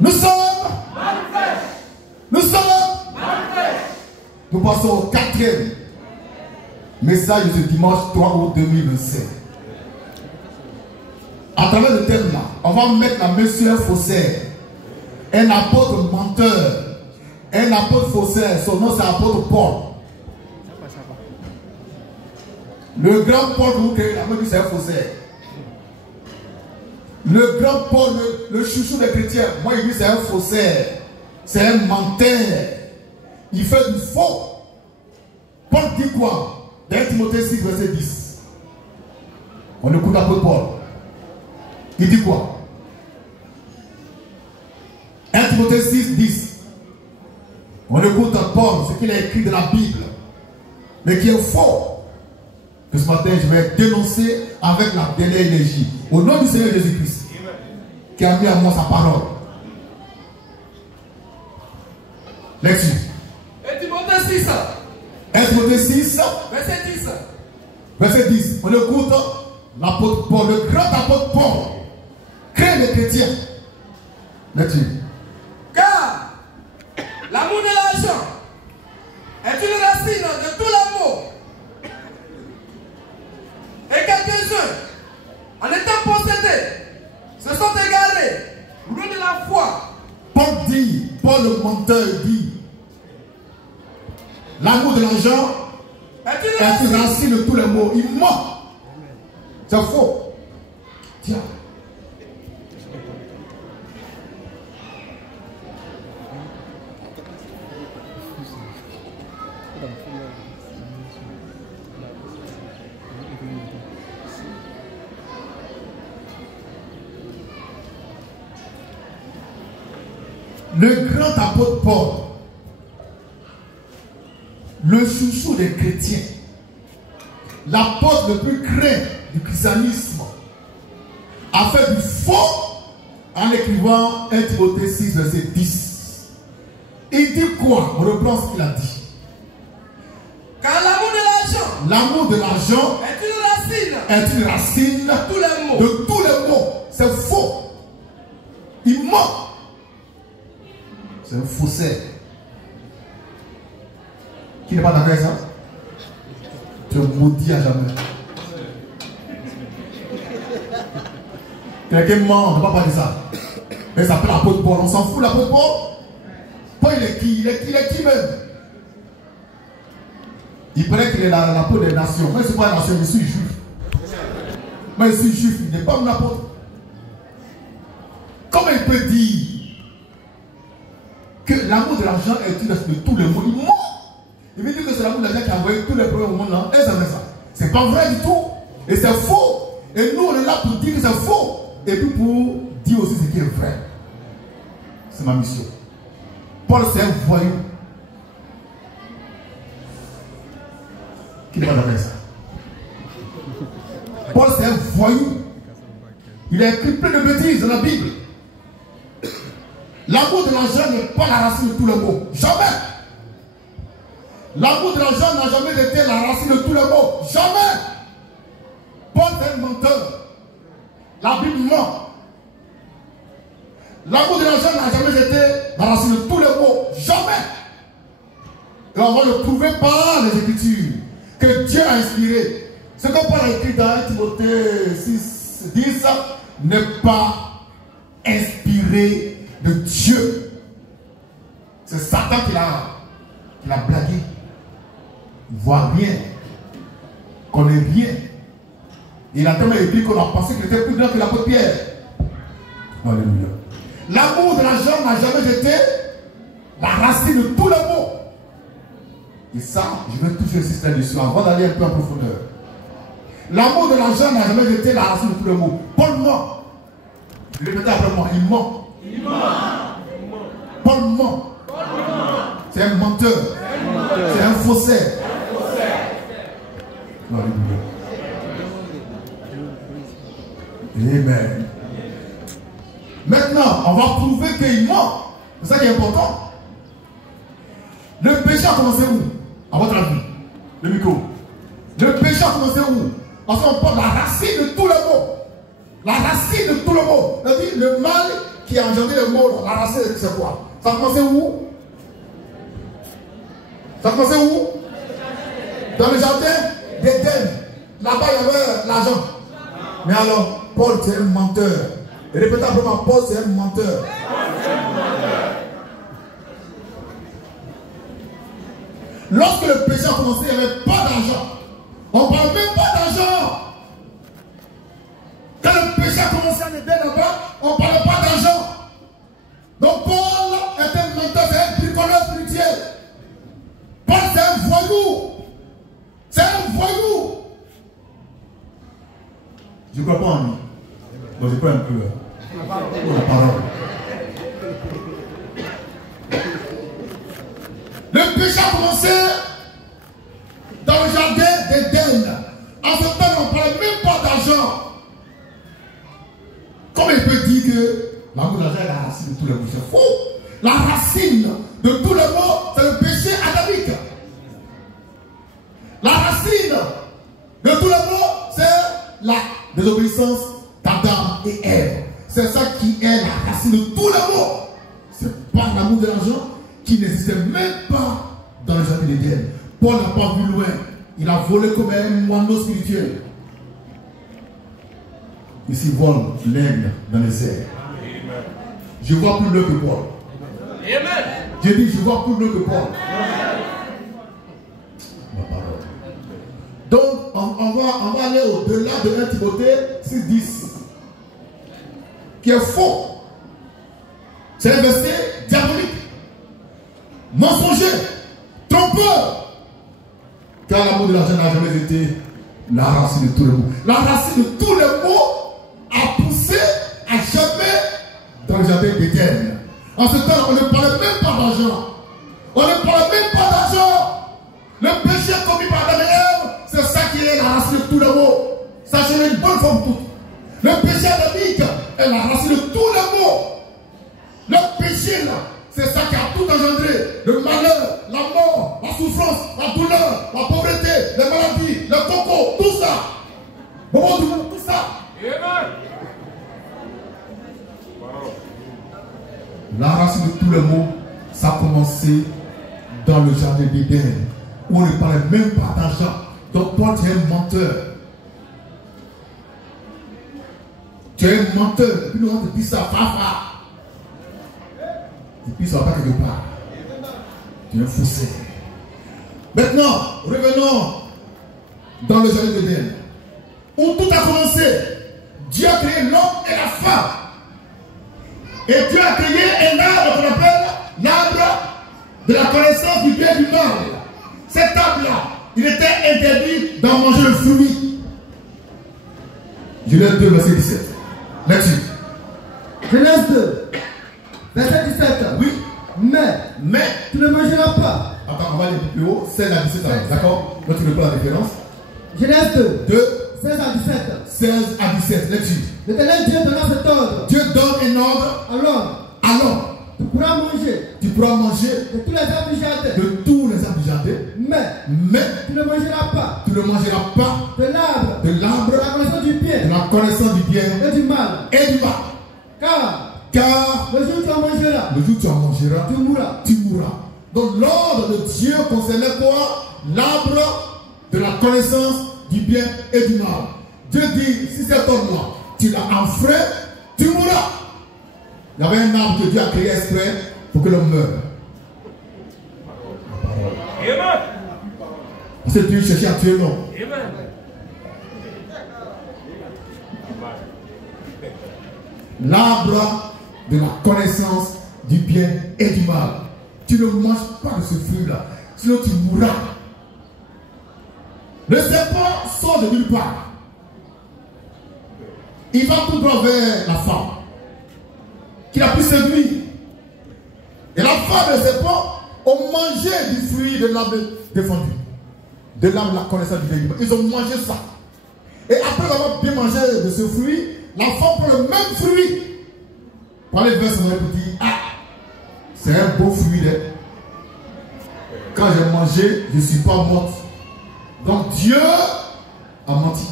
Nous sommes manifestes. Nous sommes manifestes. Nous passons au 4e message de ce dimanche 3 août 2027. À travers le thème là, on va mettre la main sur un faussaire, un apôtre menteur, un apôtre faussaire. Son nom c'est apôtre Paul. Le grand Paul, vous créez la main c'est un faussaire. Le grand Paul, le chouchou des chrétiens, moi il dit c'est un faussaire, c'est un menteur. Il fait du faux. Paul dit quoi? Dans Timothée 6, verset 10. On écoute un peu Paul. Il dit quoi? 1 Timothée 6, 10. On écoute Paul, ce qu'il a écrit dans la Bible, mais qui est faux. Que ce matin, je vais dénoncer avec la dernière énergie. Au nom du Seigneur Jésus-Christ, qui a mis à moi sa parole. Lecture. 1 Timothée 6. 1 Timothée 6, verset 10. Verset 10. On écoute l'apôtre Paul, le grand apôtre Paul, crée les chrétiens. Lecture. Car l'amour de l'argent est une racine de tous les maux. Et quelques-uns, en étant possédés, se sont égarés, loin de la foi. Paul dit, Paul le menteur dit, l'amour de l'argent est une racine de tous les maux. Il ment. C'est faux. Tiens. Le grand apôtre Paul, le chouchou des chrétiens, l'apôtre le plus craint du christianisme, a fait du faux en écrivant 1 Timothée 6, verset 10. Il dit quoi? On reprend ce qu'il a dit. Car l'amour de l'argent est une racine de tous les maux. C'est faux. Il ment. C'est un faussaire. Qui n'est pas d'accord avec ça? Tu es maudit à jamais. Quelqu'un ment, on ne va pas parler de ça. Mais ça s'appelle l'apôtre Paul. On s'en fout, l'apôtre Paul. Paul, il est qui? Il est qui même? Il paraît qu'il est l'apôtre des nations. Moi, je ne suis pas la nation, je suis juif. Moi, je suis juif, il n'est pas mon apôtre. Comment il peut dire que l'amour de l'argent est une de tous les maux? Il ment. Il veut dire que c'est l'amour de l'argent qui a envoyé tous les problèmes au monde là. Et ça fait ça. C'est pas vrai du tout. Et c'est faux. Et nous, on est là pour dire que c'est faux. Et puis pour dire aussi ce qui est vrai. C'est ma mission. Paul, c'est un voyou. Qui n'est pas d'accord avec ça? Paul, c'est un voyou. Il a écrit plein de bêtises dans la Bible. L'amour de l'argent n'est pas la racine de tous les maux. Jamais. L'amour de l'argent n'a jamais été la racine de tous les maux. Jamais. Paul est un menteur. La Bible ment. L'amour de l'argent n'a jamais été la racine de tous les maux. Jamais. Et on va le prouver par les Écritures que Dieu a inspiré. Ce que Paul a écrit dans 1 Timothée 6, 10 n'est pas inspiré de Dieu. C'est Satan qui l'a blagué. Il ne voit rien. Il ne connaît rien. Il a tellement écrit qu'on a pensé qu'il était plus grand que l'apôtre Pierre. Alléluia. L'amour de l'argent n'a jamais été la racine de tous les maux. Et ça, je vais toucher insister dessus avant d'aller un peu en profondeur. L'amour de l'argent n'a jamais été la racine de tous les maux. Paul ment. Répétez après moi, il ment. Il ment. Paul ment. C'est un menteur. C'est un faussaire. Alléluia. Amen. Maintenant, on va prouver qu'il ment. C'est ça qui est important. Le péché a commencé où? À votre avis? Le micro. Le péché a commencé où? Parce qu'on parle de la racine de tous les maux. La racine de tout le mot. C'est-à-dire le mal qui qui a engendré le mot, la racine, c'est quoi? Ça a commencé où? Ça a commencé où? Dans le jardin d'Éden. Là-bas, il y avait l'argent. Mais alors, Paul, c'est un menteur. Répétez après-moi, Paul, c'est un menteur. Lorsque le péché a commencé, il n'y avait pas d'argent. On ne parle même pas d'argent. Quand le péché a commencé à Éden là-bas, on ne parlait pas d'argent. Donc Paul est un menteur, c'est un bricoleur spirituel. Paul, c'est un voyou. C'est un voyou. Je ne crois pas en lui. Bon, je crois un peu. La parole. Le péché a commencé dans le jardin d'Éden. En ce temps, on ne parlait même pas d'argent. Comment il peut dire que l'amour d'argent est la racine de tous les maux? C'est faux. La racine de tous les maux, c'est le péché adamique. La racine de tous les maux, c'est la désobéissance d'Adam et Ève. C'est ça qui est la racine de tous les maux. C'est pas l'amour de l'argent qui n'existait même pas dans le jardin d'Éden. Paul n'a pas vu loin. Il a volé comme un moineau spirituel. Ici vole l'aigle dans les airs. Je vois plus loin que Paul. J'ai dit, je vois plus loin que Paul. Ma parole. Donc, on va aller au-delà de 1 Timothée 6:10, qui est faux. C'est un verset diabolique, mensonger, trompeur. Car l'amour de l'argent n'a jamais été la racine de tous les maux. La racine de tous les maux a poussé à jamais dans le jardin d'Éden. En ce temps, on ne parlait même pas d'argent. On ne parlait même pas d'argent. Le péché commis par Adam et Ève, c'est ça qui est la racine de tous les maux. Sachez-le une bonne fois pour toutes. Le péché adamique est la racine de tous les maux. Le péché là, c'est ça qui a tout engendré. Le malheur, la mort, la souffrance, la douleur, la pauvreté, les maladies, le coco, tout ça. Moment du monde, tout ça. La racine de tous les maux, ça a commencé dans le jardin d'Éden, où on ne parlait même pas d'argent. Donc toi, tu es un menteur. Tu es un menteur. Et puis nous, on te dit ça, fafa. Et puis ça va pas quelque part. Tu es un faussaire. Maintenant, revenons dans le jardin d'Éden, où tout a commencé. Dieu a créé l'homme et la femme. Et Dieu a créé un arbre qu'on appelle l'arbre de la connaissance du bien et du mal. Cet arbre-là, il était interdit d'en manger le fruit. Genèse 2, verset 17. Lecture. Genèse 2, verset 17. Oui. Mais tu ne mangeras pas. Attends, on va aller plus haut. 16 à 17 ans. D'accord? Là, tu ne prends la référence. Genèse 2, 2, 16 à 17. 16 à 17. Lecture. L'Éternel Dieu donna cet ordre. Dieu donne un ordre à l'homme. Alors, Tu pourras manger tu pourras manger de tous les arbres du jardin. de tous les arbres du jardin, mais Tu ne mangeras pas tu ne mangeras pas de l'arbre de l'arbre de la connaissance du bien de la connaissance du bien et du mal. et du mal. Car Le jour où tu en mangeras, le jour où tu en mangeras, tu mourras. tu mourras. Donc l'ordre de Dieu concernait quoi? L'arbre de la connaissance du bien et du mal. Dieu dit, si cet ordre-là, tu l'as enfreint, tu mourras. Il y avait un arbre que Dieu a créé exprès pour que l'homme meure. Parce que Dieu cherchait à tuer l'homme. L'arbre de la connaissance du bien et du mal. Tu ne manges pas de ce fruit-là, sinon tu mourras. Le serpent sort de nulle part. Il va tout droit vers la femme qu'il a pu séduire. Et la femme et le serpent ont mangé du fruit de l'arbre défendu, de l'arbre de la connaissance du bien et du mal. Ils ont mangé ça. Et après avoir bien mangé de ce fruit, la femme prend le même fruit. Pour aller vers son mari pour dire, ah, c'est un beau fruit. Quand j'ai mangé, je ne suis pas morte. Donc Dieu a menti.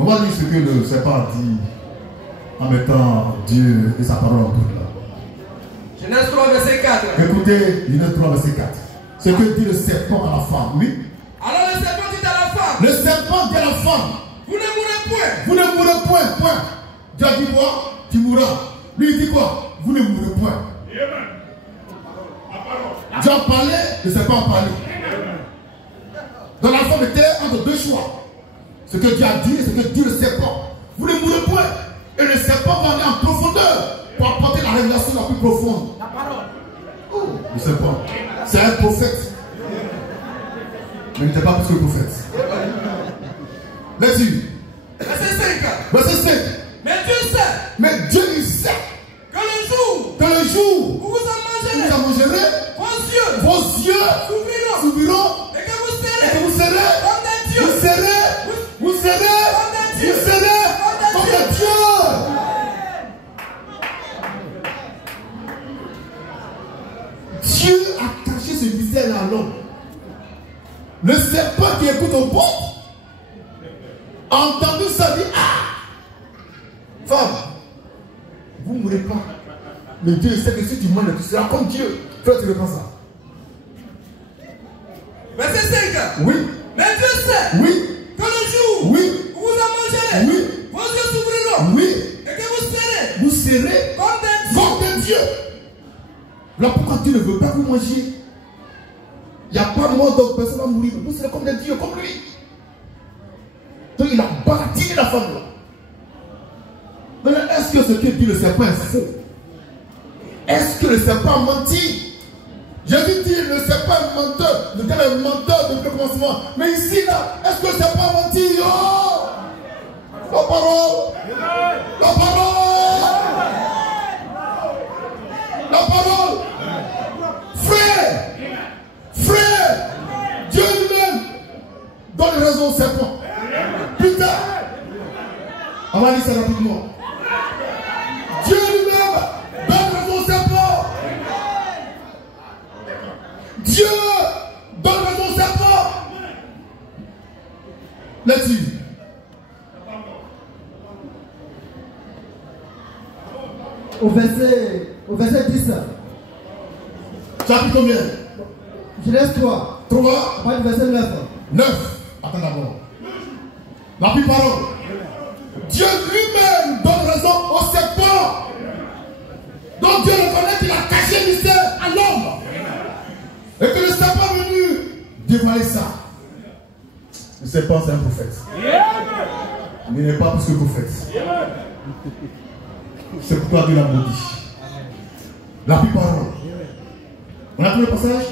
On va lire ce que le serpent dit en mettant Dieu et sa parole en doute là. Genèse 3, verset 4. Écoutez, Genèse 3, verset 4. Ce que dit le serpent à la femme, oui. Alors le serpent dit à la femme, Le serpent dit à la femme, vous ne mourrez point. vous ne mourrez point, point. Dieu a dit quoi? Tu mourras. Lui il dit quoi? Vous ne mourrez point. Dieu a parlé, le serpent a parlé. Donc la femme était entre deux choix. Ce que Dieu a dit et ce que dit le serpent. Vous ne mourrez point. Et le serpent va aller en profondeur pour apporter la révélation la plus profonde. La parole. Oh, le serpent, c'est un prophète. Mais il n'était pas plus que le prophète. Là-dessus. Verset 5. Verset 5. Mais Dieu sait Mais Dieu il sait que le jour où où vous en vous en mangerez, vos yeux s'ouvriront et que vous et que serez vous serez comme des dieux. vous serez comme des dieux. Dieu a caché ce mystère à l'homme. Le serpent qui écoute au bout a entendu ça, dit ah, femme, vous ne mourrez pas. Mais Dieu sait que si tu meurs, tu seras comme Dieu. Frère, tu reprends ça. Verset 5. Oui. Mais Dieu sait Oui. que le jour Oui. où vous en mangerez, Oui. vos yeux s'ouvriront Oui. et que vous Vous serez serez comme des dieux. comme des dieux. Là, pourquoi Dieu ne veut pas vous manger? Il n'y a pas de mort, donc personne ne va mourir. Vous serez comme des dieux, comme lui. Donc il a bâti la femme là. Maintenant, est-ce que ce que dit le serpent est faux? Est-ce que le serpent a menti? Jésus dit le serpent est menteur. Le gars est menteur depuis le commencement. Mais ici là, est-ce que le serpent a menti? Oh! La parole! La parole! La parole! Frère! Frère! Dieu lui-même donne raison au serpent. Putain! On va lire ça rapidement. Dieu lui-même donne raison au serpent. Dieu donne raison au serpent. Là-dessus. Au verset 10. Tu as pris combien? Genèse 3. 3, À partir du verset 9. 9. Attends d'abord. La plus parole. Dieu lui-même donne raison au serpent. Donc Dieu reconnaît qu'il a caché le mystère à l'homme. Et que le serpent est venu dévoiler ça. Le serpent, c'est un prophète. Mais il n'est pas plus que prophète. C'est pourquoi Dieu l'a maudit. La plus parole. On a pris le passage?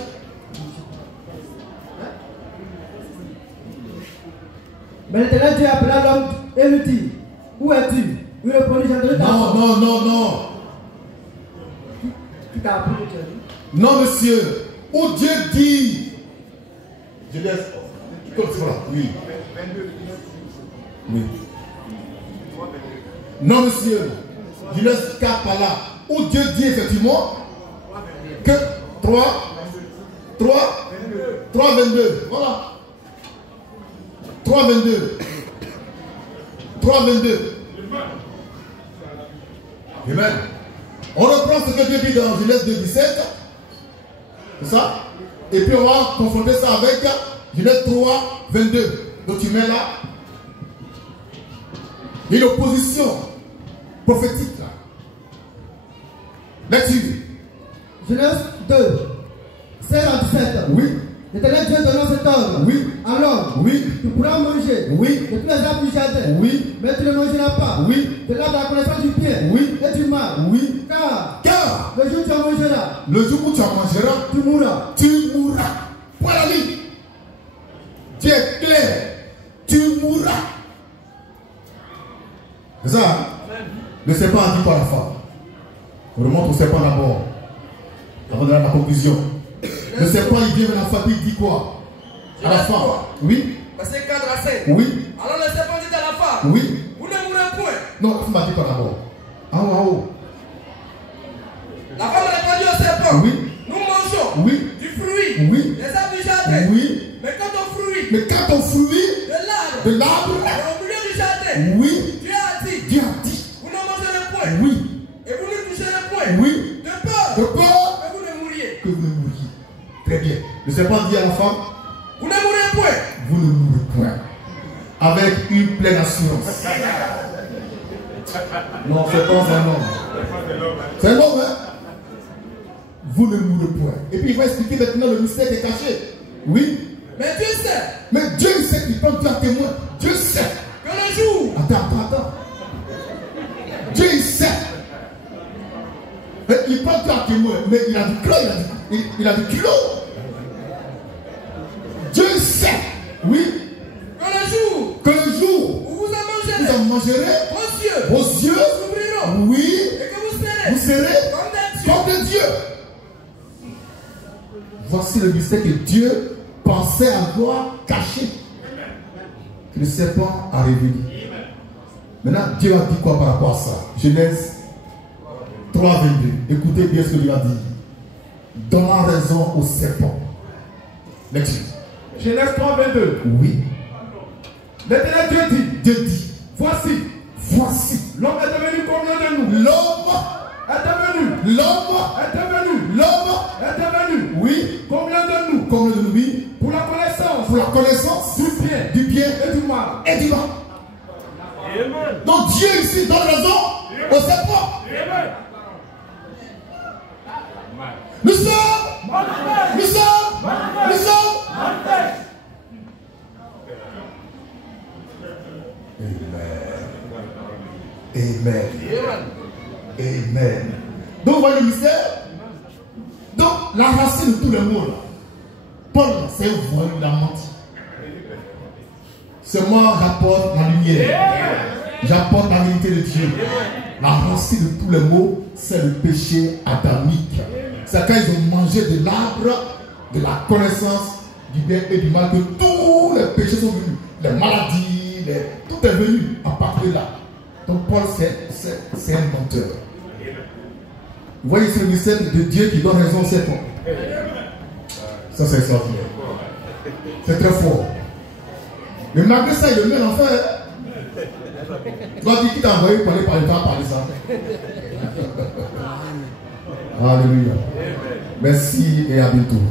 Mais l'Éternel Dieu appela l'homme et lui dit, où es-tu? Il répondit, j'entendrai ta voix. Non. Qui t'a appris que tu as dit? Non, monsieur. Où Dieu dit. Je laisse. Voilà. Oui. Oui. Non, monsieur. Je laisse 4 par là. Où Dieu dit effectivement que 3, 22. Voilà. 3,22. 3,22. Amen. On reprend ce que Dieu dit dans Genèse 2,17. C'est ça? Et puis on va confronter ça avec Genèse 3,22. Donc tu mets là. Il y a une opposition prophétique là. Là-dessus. Genèse 2, 16 à 17. Oui. L'Éternel Dieu donna cet ordre. Oui. Alors, Oui. tu pourras manger Oui. de tous les arbres du jardin. Oui. Mais tu ne mangeras pas Oui. de l'arbre de la connaissance du bien Oui. et du mal. Oui. Car Car le jour où tu en mangeras, le jour où tu en mangeras, tu mourras. tu mourras. Point la ligne. Tu es clair. Tu mourras. C'est ça, hein? Le serpent a dit quoi à la femme? On remonte au serpent d'abord. Avant d'aller à la conclusion. Le serpent, il vient vers la femme, il dit quoi? À la femme. Oui. Verset 4 à 5. Oui. Alors le serpent dit à la femme, Oui. vous ne mourrez point. Non, la femme a dit quoi d'abord? En haut, en haut. La femme répondit au serpent, Oui. nous mangeons Oui. du fruit Oui. des arbres du jardin. Oui. Mais quant au fruit Mais quand on fruit de l'arbre de l'arbre, au milieu du jardin, Oui. Dieu a dit. Dieu a dit. Vous ne mangerez point. Oui. Et vous ne toucherez point. Oui. De peur. De peur Que vous ne mouriez. que vous ne mouriez. Très bien. Le serpent dit à la femme, Vous ne mourrez point. vous ne mourrez point. Avec une pleine assurance. Non, c'est pas un homme. C'est un homme, hein? Vous ne mourrez point. Et puis il va expliquer maintenant le mystère qui est caché. Oui. Mais Dieu sait. Mais Dieu sait qu'il prend Dieu à témoin. Dieu sait. Que le jour. Attends. Dieu il sait. Mais il prend Dieu à témoin. Mais il a du clan, il a du culot. Dieu sait. Oui. Que le jour. Où vous en mangerez. Vos yeux s'ouvriront. Oui. Et que vous serez comme des dieux. Voici le mystère que Dieu pensait avoir caché. Que le serpent a révélé. Maintenant, Dieu a dit quoi par rapport à ça? Genèse 3, 22. Écoutez bien ce que Dieu a dit. Donnant raison au serpent. Lecture. Genèse 3, 22. Oui. L'Éternel Dieu dit, voici, l'homme est devenu combien de nous? L'homme est devenu. Oui. Combien de nous? Oui. Pour la connaissance du bien et du mal. Amen. Donc Dieu ici donne raison au serpent. Nous sommes. Amen. Donc vous voyez le mystère. Donc la racine de tous les mots là. Paul, c'est un voyou, il a menti. C'est moi j'apporte la lumière. J'apporte la vérité de Dieu. La racine de tous les mots, c'est le péché adamique. C'est quand ils ont mangé de l'arbre de la connaissance du bien et du mal, que tous les péchés sont venus. Les maladies, tout est venu à partir de là. Donc Paul, c'est un menteur. Vous voyez, c'est le mystère de Dieu qui donne raison au serpent. Ça, c'est extraordinaire. C'est très fort. Mais malgré ça, il le met en enfer. Tu vas dire qui t'a envoyé pour aller parler ça. Alléluia. Merci et à bientôt.